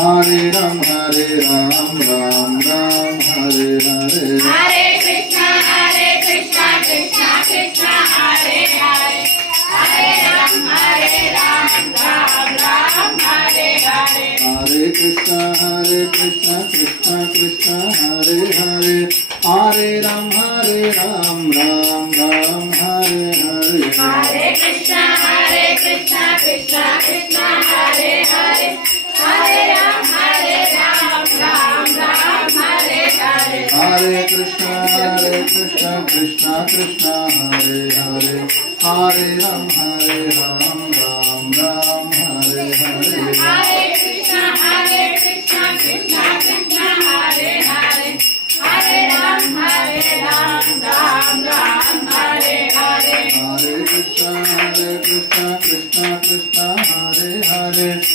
Hare Ram, Ram Ram, Hare Hare. Hare Krishna, Krishna Krishna, Hare Hare. Hare Ram, Ram Ram, Hare Hare. Hare Krishna, Krishna Krishna, Hare Hare. Hare Ram, Ram Ram, Hare Hare. Hare Krishna, Krishna Krishna, Hare Hare. Hare Ram, Ram Ram, Hare Hare. Hare Krishna, Krishna Krishna, Hare Hare. Hare Ram, Ram Ram, Hare Hare. Hare Krishna, Krishna Krishna, Hare Hare. Hare Ram, Ram Ram, Hare Hare. Hare Krishna, Krishna Krishna, Hare Hare.